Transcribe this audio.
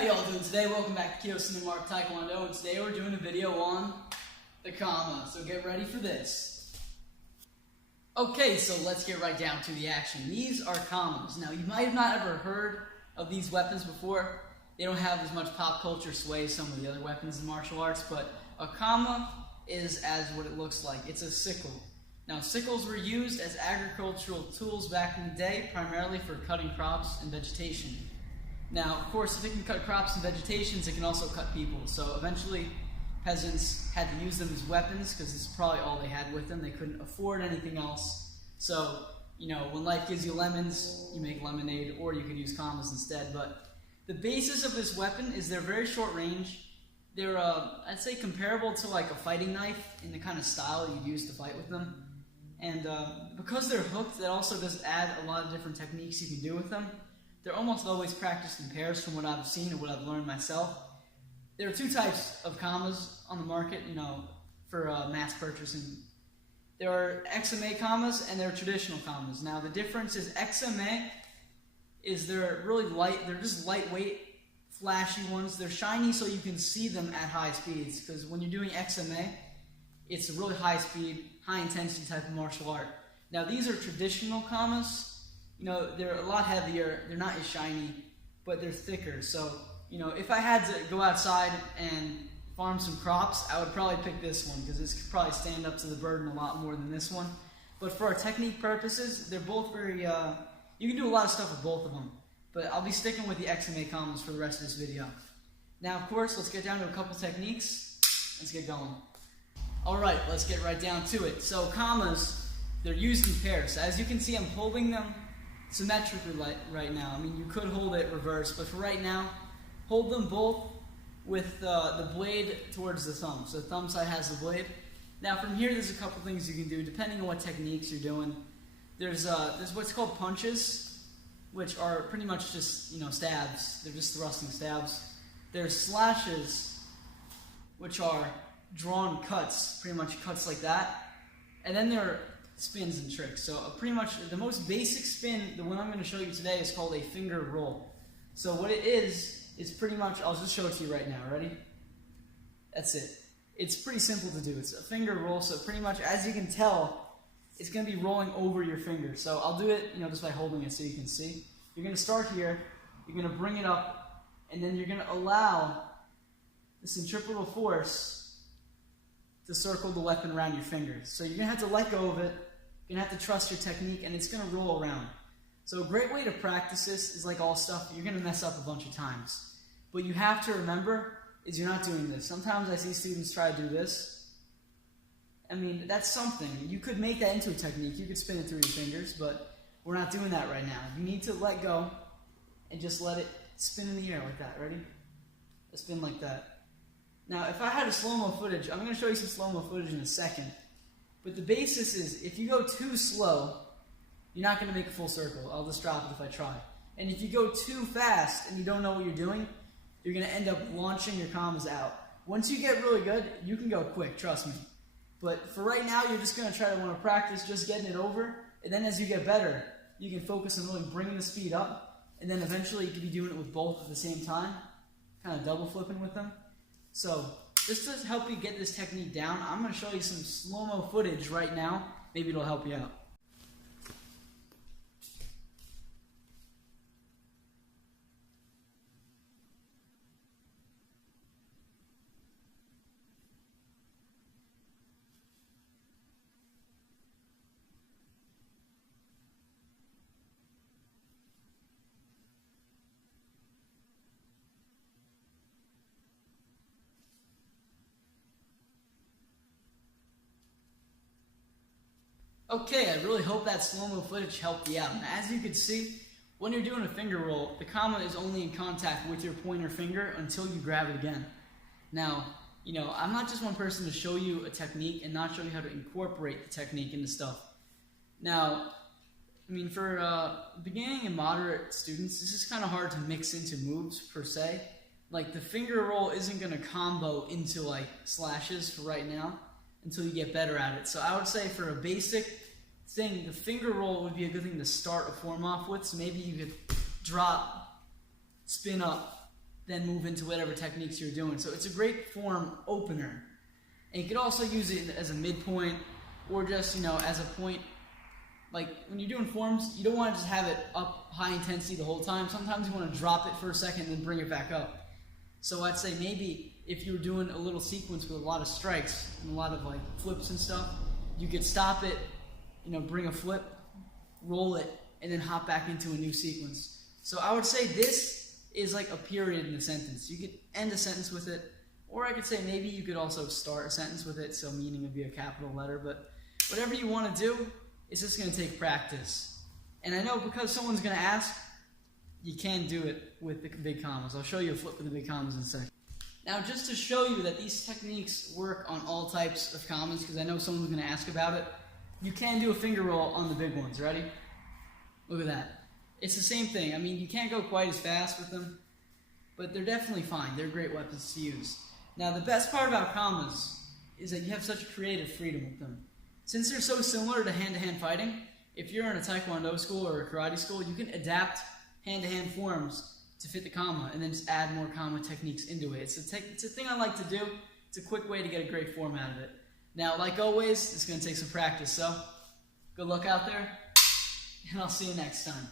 How y'all doing today? Welcome back to Kyosin Mark Taekwondo, and today we're doing a video on the kama, so get ready for this. Okay, so let's get right down to the action. These are kamas. Now, you might have not ever heard of these weapons before. They don't have as much pop culture sway as some of the other weapons in martial arts, but a kama is as what it looks like. It's a sickle. Now, sickles were used as agricultural tools back in the day, primarily for cutting crops and vegetation. Now, of course, if it can cut crops and vegetations, it can also cut people. So eventually, peasants had to use them as weapons because this is probably all they had with them. They couldn't afford anything else. So, when life gives you lemons, you make lemonade, or you could use kamas instead. But the basis of this weapon is they're very short range. They're, I'd say, comparable to like a fighting knife in the kind of style you'd use to fight with them. And because they're hooked, that also does add a lot of different techniques you can do with them. They're almost always practiced in pairs from what I've seen and what I've learned myself. There are two types of kamas on the market, for mass purchasing. There are XMA kamas and there are traditional kamas. Now the difference is XMA is they're really light, they're just lightweight, flashy ones. They're shiny so you can see them at high speeds, because when you're doing XMA, it's a really high speed, high intensity type of martial art. Now these are traditional kamas. They're a lot heavier, they're not as shiny, but they're thicker. So, if I had to go outside and farm some crops, I would probably pick this one because this could probably stand up to the burden a lot more than this one. But for our technique purposes, they're both very, you can do a lot of stuff with both of them. But I'll be sticking with the XMA kamas for the rest of this video. Now, of course, let's get down to a couple techniques. Let's get going. Alright, let's get right down to it. So, kamas, they're used in pairs. So as you can see, I'm holding them symmetrically right now. I mean, you could hold it reverse, but for right now, hold them both with the blade towards the thumb. So the thumb side has the blade. Now from here, there's a couple things you can do depending on what techniques you're doing. There's what's called punches, which are pretty much just stabs. They're just thrusting stabs. There's slashes, which are drawn cuts, pretty much cuts like that. And then there are spins and tricks. So pretty much the most basic spin, the one I'm going to show you today, is called a finger roll. So what it is pretty much, I'll just show it to you right now. Ready? That's it. It's pretty simple to do. It's a finger roll, so pretty much, as you can tell, it's going to be rolling over your finger. So I'll do it, just by holding it so you can see. You're going to start here, you're going to bring it up, and then you're going to allow the centripetal force to circle the weapon around your fingers. So you're going to have to let go of it. You're going to have to trust your technique, and it's going to roll around. So a great way to practice this is like all stuff, you're going to mess up a bunch of times. But you have to remember is you're not doing this. Sometimes I see students try to do this. I mean, that's something. You could make that into a technique. You could spin it through your fingers, but we're not doing that right now. You need to let go and just let it spin in the air like that. Ready? A spin like that. Now, if I had a slow-mo footage, I'm going to show you some slow-mo footage in a second. But the basis is, if you go too slow, you're not going to make a full circle. I'll just drop it if I try. And if you go too fast and you don't know what you're doing, you're going to end up launching your kamas out. Once you get really good, you can go quick, trust me. But for right now, you're just going to try to want to practice just getting it over. And then as you get better, you can focus on really bringing the speed up. And then eventually you can be doing it with both at the same time, kind of double flipping with them. So just to help you get this technique down, I'm going to show you some slow-mo footage right now. Maybe it'll help you out. Okay, I really hope that slow-mo footage helped you out. And as you can see, when you're doing a finger roll, the kama is only in contact with your pointer finger until you grab it again. Now, I'm not just one person to show you a technique and not show you how to incorporate the technique into stuff. Now, for beginning and moderate students, this is kind of hard to mix into moves per se. Like the finger roll isn't going to combo into like slashes for right now until you get better at it. So I would say for a basic thing, the finger roll would be a good thing to start a form off with. So maybe you could drop, spin up, then move into whatever techniques you're doing. So it's a great form opener. And you could also use it as a midpoint or just, as a point. Like when you're doing forms, you don't want to just have it up high intensity the whole time. Sometimes you want to drop it for a second and then bring it back up. So I'd say maybe if you were doing a little sequence with a lot of strikes and a lot of like flips and stuff, you could stop it, bring a flip, roll it, and then hop back into a new sequence. So I would say this is like a period in a sentence. You could end a sentence with it, or I could say maybe you could also start a sentence with it, so meaning would be a capital letter, but whatever you want to do, it's just going to take practice. And I know because someone's going to ask, you can do it with the big commas. I'll show you a flip with the big commas in a second. Now, just to show you that these techniques work on all types of commas, because I know someone's going to ask about it, you can do a finger roll on the big ones. Ready? Look at that. It's the same thing. I mean, you can't go quite as fast with them, but they're definitely fine. They're great weapons to use. Now, the best part about commas is that you have such creative freedom with them. Since they're so similar to hand-to-hand fighting, if you're in a Taekwondo school or a karate school, you can adapt hand-to-hand forms to fit the comma and then just add more comma techniques into it. It's a thing I like to do. It's a quick way to get a great form out of it. Now, like always, it's going to take some practice, so good luck out there, and I'll see you next time.